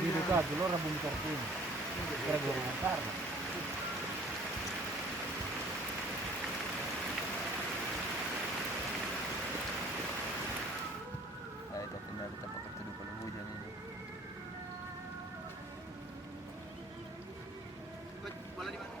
Dito ka, dulu orang bumi kartun. Kira gua bentar. Ay, tapi na tempat tertidur kalau hujan ini. Bola di mana?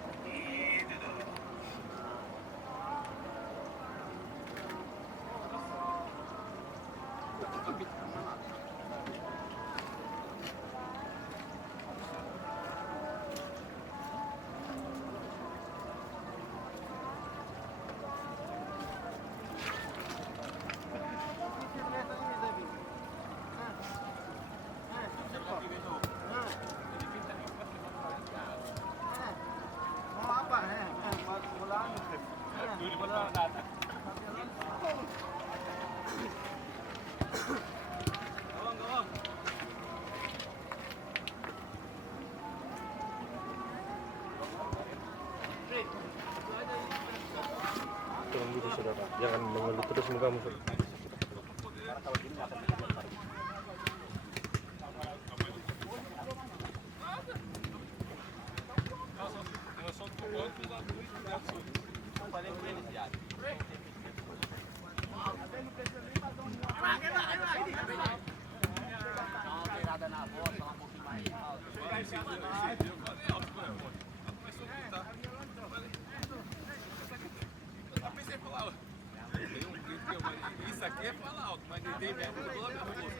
Mau apa? Bola. Bola. Tolong gitu saudara, jangan mengeluh terus mukamu saudara. Isso aqui é falar alto, mas ninguém mesmo falou a mesma coisa.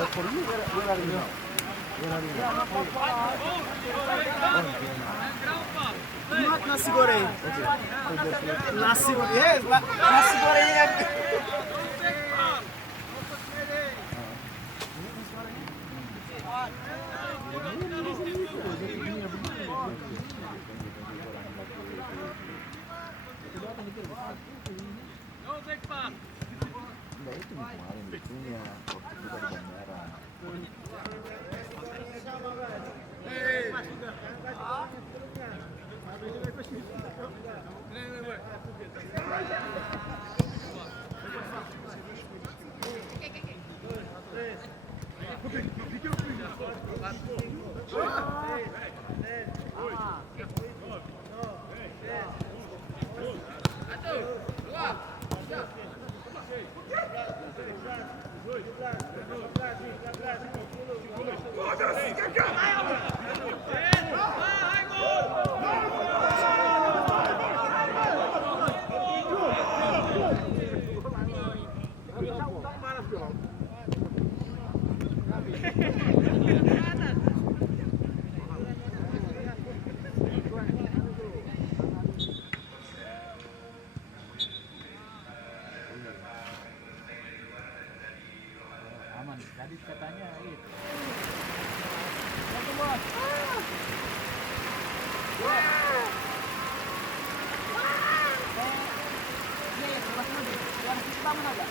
But for you, where are you now? Where are you now? Oh, Not nasi goreng. Nasi goreng. Yes, nasi goreng yang No, big fun. Enggak itu kemarin lucunya waktu kita di bandara. Aman. Tadi katanya itu. Ini bisa, Pak.